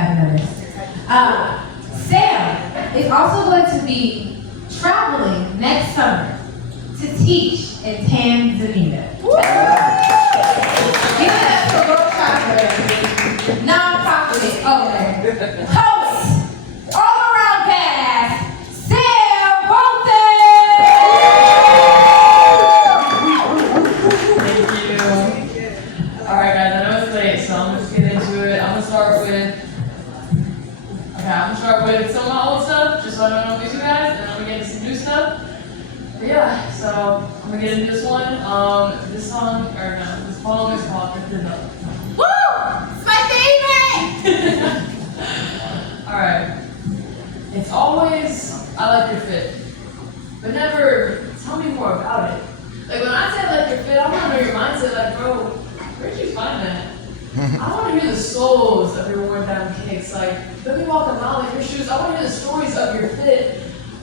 having this. Sam is also going to be traveling next summer to teach in Tanzania. Give it up for Girl Traveler, non-profit owner, host, all-around badass, Sam Bolton! Thank you. Alright guys, I know it's late, so I'm just getting into it. I'm gonna start with some of my old stuff, just so I don't know these guys, and then I'm gonna get into some new stuff. But yeah, so I'm gonna get into this one. This poem is called Drifted Up. Woo! It's my favorite! Alright. It's always, I like your fit, but never tell me more about it. Like when I say I like your fit, I wanna know your mindset, like bro, where'd you find that? I want to hear the soles of your worn down kicks. Like, let me walk a mile in your shoes. I want to hear the stories of your fit.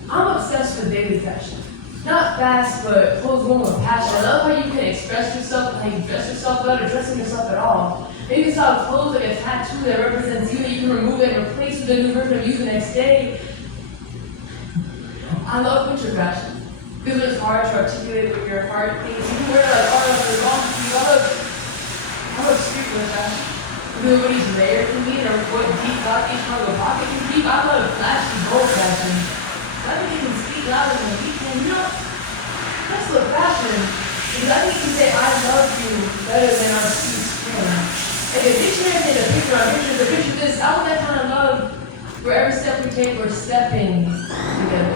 I'm obsessed with daily fashion. Not fast, but clothes worn with passion. I love how you can express yourself, how you dress yourself without addressing yourself at all. Maybe you saw clothes like a tattoo that represents you that you can remove and replace with a new version of you the next day. I love winter fashion. Because it's hard to articulate what your heart thinks. You can wear like all of the long sleeve. I love streetwear fashion. Because what each layer can mean or what deep thought each part of the pocket can keep. I love flashy, bold fashion. I think it can speak louder than a weekend. You know, that's what fashion. Because I think you can say I love you better than our suits can. If a dictionary made a picture on pictures, a picture of this, I want that kind of love where every step we take, we're stepping together.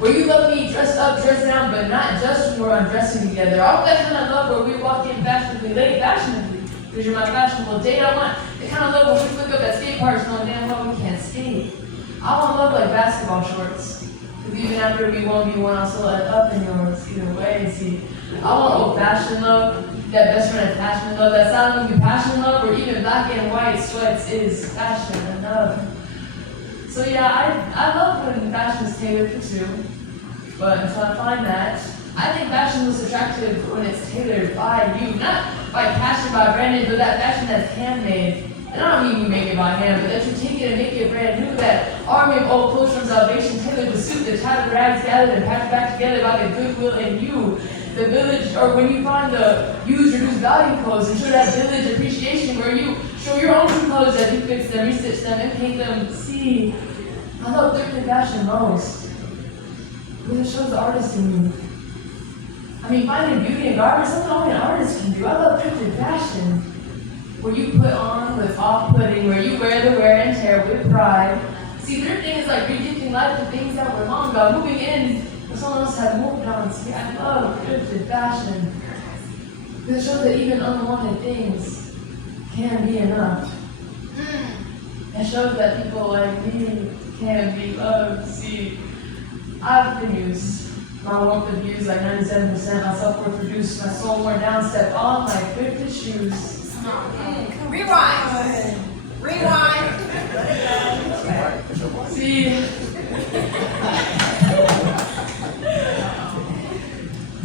Where you love me dressed up, dressed down, but not just when we're undressing together. I want that kind of love where we walk in fashionably, late fashionably. Because you're my fashionable date. I want the kind of love when we flick up at skate parks knowing damn well we can't skate. I want love like basketball shorts. Because even after we 1v1, I'll still end up in yours either way. See, I want old fashioned love, that best friend attachment love, that silent movie passion love, where even black and white sweats is fashion enough. So yeah, I love when fashion is tailored for two. But until I find that, I think fashion is attractive when it's tailored by you, not by passion, by branded, but that fashion that's handmade. And I don't mean you make it by hand, but that you take it and make it brand new, that army of old clothes from Salvation tailored with suit, the tattered rags gathered and patched back together by the goodwill in you. The village, or when you find the used or used value clothes and show that village appreciation where you show your own true clothes as you fix them, restitch them, and paint them. See, I love thrifted fashion most, because it shows the artist in you. I mean, finding beauty in garments, something only an artist can do. I love thrifted fashion, where you put on with off-putting, where you wear the wear and tear with pride. See, thrifting is like regifting life to things that were long gone, moving in where someone else had moved on. See, I love thrifted fashion, because it shows that even unwanted things can be enough. It shows that people like me can be loved. See, I've been used. My warmth of views like 97%, my self-worth reduced, my soul worn down, step on like thrifted shoes. Rewind. Rewind.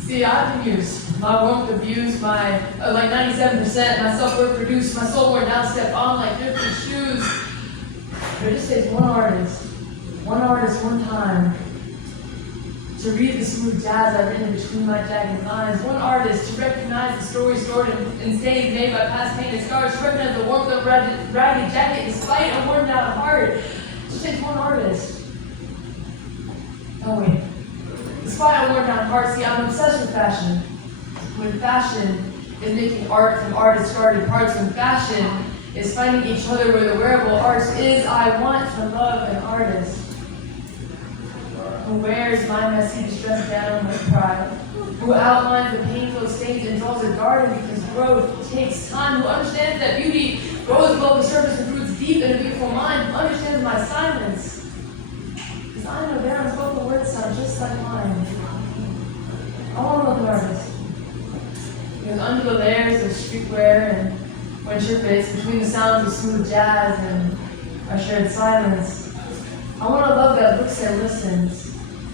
See, I've been used. My warmth of views, my like 97%, my self-worth reduced, my soul worn down, step on like thrifted shoes. But it just takes one artist, one time, to read the smooth jazz I've written between my jagged lines. One artist to recognize the story stored in stains made by past pain and scars. To recognize the warmth of ragged jacket despite a worn down heart. It just takes one artist. Oh wait. Despite a worn down heart, see, I'm obsessed with fashion. When fashion is making art from art-discarded parts, when fashion is finding each other where the wearable art is, I want to love an artist who wears my messy distress down with pride, who outlines the painful stains and draws a garden because growth takes time, who understands that beauty grows below the surface and roots deep in a beautiful mind, who understands my silence. Because I know their unspoken words sound just like mine. I want to love an artist. Because under the layers of streetwear and winter fits, between the sounds of smooth jazz and our shared silence, I want a love that looks and listens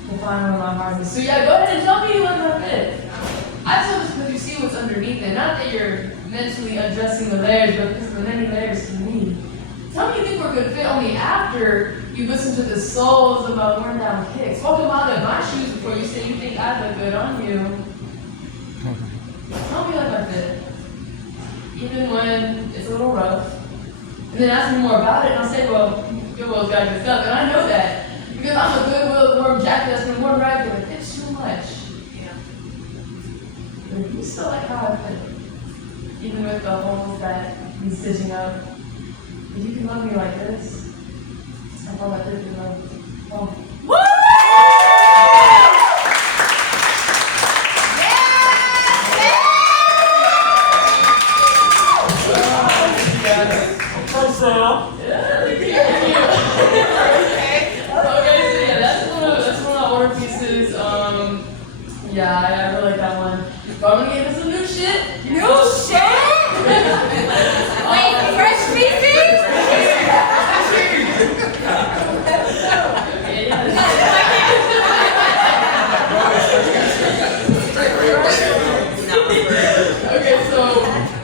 to find where my heart is. So yeah, go ahead and tell me you like my fit. I tell this because you see what's underneath it. Not that you're mentally undressing the layers, but because the many layers can be. Tell me you think we're a good fit. after you listen to the souls of my worn down kicks. Walk them out of my shoes before you say you think I look good on you. Don't be like my fit. Even when it's a little rough. And then ask me more about it, and I'll say, well, Goodwill's got good stuff. And I know that. Because I'm a Goodwill warm jacket that's been worn ragged, but it's too much. Yeah. But if you still like how I fit, even with the holes that he's stitching up, if you can love me like this, I thought I did love. Oh. Woo! Yeah, I really like that one. But I'm gonna get into some new shit. New shit? Wait, fresh pieces? Okay, so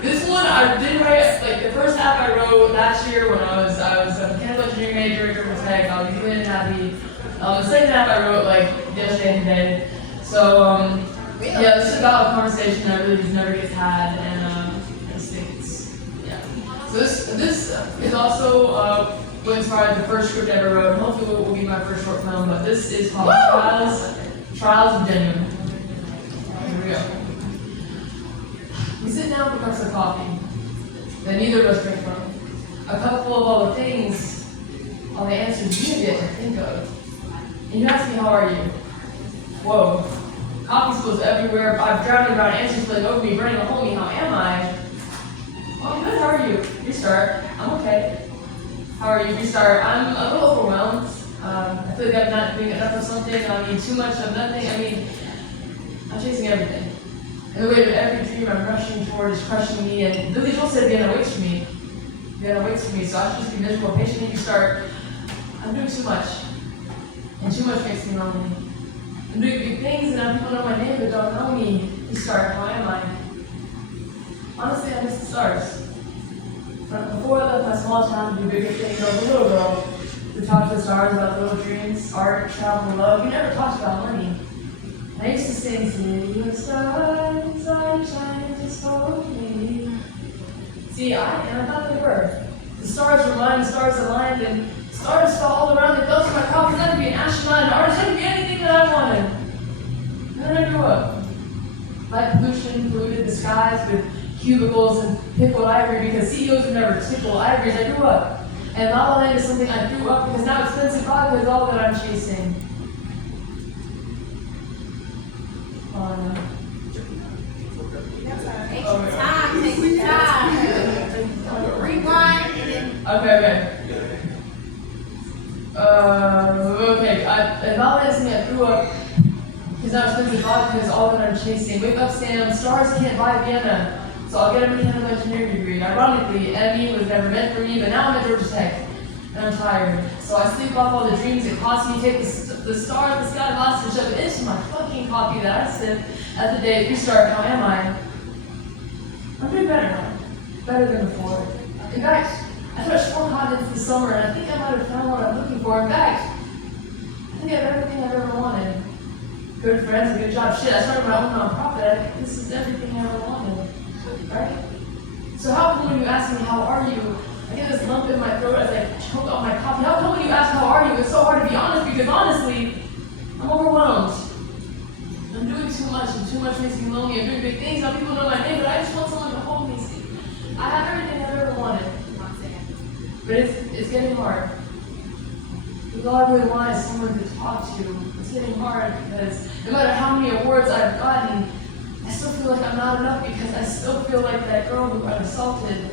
this one I did write, like the first half I wrote last year when I was a mechanical engineering major at German Tech. I was really happy. The second half I wrote like yesterday and today. So, yeah, this is about a conversation that really just never gets had, and I just think it's, yeah. So this is also what inspired the first script I ever wrote, and hopefully it will be my first short film, but this is called Trials of Genuine. Here we go. We sit down for cups of coffee that neither of us drink from. A cup full of all the things, all the answers you get to think of. And you ask me, how are you? Whoa, coffee spills everywhere. I've drowned around answers spilling over me, burning a hole in me. How am I? Well, I'm good. How are you? Restart. I'm okay. How are you? Restart. I'm a little overwhelmed. I feel like I'm not doing enough of something. I mean, too much of nothing. I mean, I'm chasing everything. And the weight of every dream I'm rushing toward is crushing me. And Billy Joel said, the end waits for me. The end waits for me. So I should just be miserable, patiently restart. I'm doing too much. And too much makes me lonely. I'm doing big things and now people know my name but don't know me. Restart, how am I? Honestly, I miss the stars. Before I left my small town to do bigger things, I was a little girl who talked to the stars about little dreams, art, travel, and love. We never talked about money. I used to sing, "City of stars are shining just for me." See, I thought they were. The stars were mine, the stars aligned, and stars fell all around the belts of my coffin. I could be an astronaut, an artist, I could be anything that I wanted. And then I grew up. Light pollution polluted the skies with cubicles and pickled ivory because CEOs would never tickle ivories. I grew up. And La La Land is something I grew up because now expensive vodka is all that I'm chasing. Take your time, take your time. Rewind. Okay. Okay, and La La Land is something I grew up because now expensive vodka is all that I'm chasing. Wake up, Sam. Stars can't buy Vienna. So I'll get a mechanical engineering degree. Ironically, ME was never meant for me, but now I'm at Georgia Tech, and I'm tired. So I sleep off all the dreams it cost me, take the star of the sky hostage, shove it into my fucking coffee that I sip at the day. Restart, how am I? I'm doing better now. Better than before. In fact, I touched 4 continents this summer, and I think I might have found what I'm looking for. In fact, I think I have everything I've ever wanted. Good friends, a good job. Shit, I started my own nonprofit. I think this is everything I ever wanted. Right? So how come when you ask me, how are you, I get this lump in my throat as I choke on my coffee. How come when you ask, how are you, it's so hard to be honest, because honestly, I'm overwhelmed. I'm doing too much, and too much makes me lonely. I'm doing big things, now people know my name, but I just want someone to hold me. See, I have everything I've ever wanted. But it's getting hard. Because all I really want is someone to talk to. It's getting hard because no matter how many awards I've gotten, I still feel like I'm not enough because I still feel like that girl who got assaulted.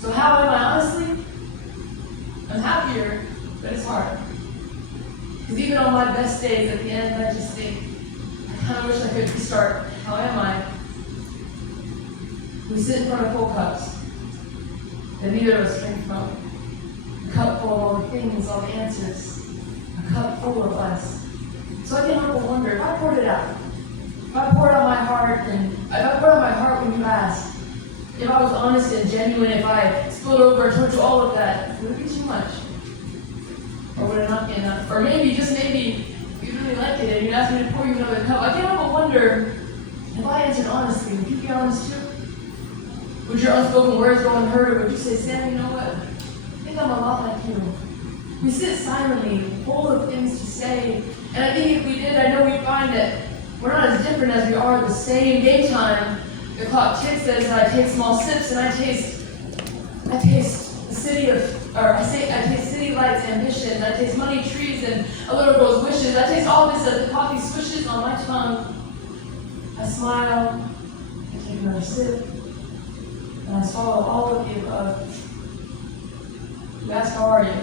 So how am I honestly? I'm happier, but it's hard. Because even on my best days at the end, I just think, I kind of wish I could restart. How am I? We sit in front of full cups that neither of us drink from. A cup full of all the things, all the answers. A cup full of us. So I can't help but wonder, if I poured it out, if I poured out my heart, and if I poured out my heart when you asked, if I was honest and genuine, if I spilled over and told you all of that, would it be too much? not getting enough. Or maybe, just maybe, you really like it and you're asking me to pour you another cup. I can't help but wonder, if I answered honestly, would you be honest too? Would your unspoken words go unheard, or would you say, Sam, you know what? I think I'm a lot like you. We sit silently, full of things to say, and I think if we did, I know we'd find that we're not as different as we are the same. Game time, the clock ticks as I take small sips, and I taste the city of, I taste city lights, ambition. I taste money, trees, and a little girl's wishes. I taste all this as the coffee swishes on my tongue. I smile, I take another sip, and I swallow all of the above. You ask, how are you?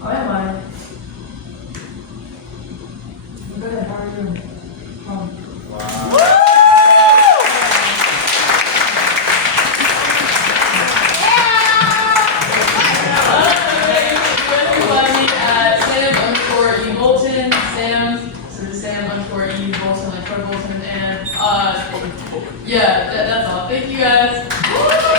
How am I? I'm good, how are you? Everybody at Sam_E Bolton, Sam_E Bolton, like Troy Bolton, and yeah, that's all. Thank you guys.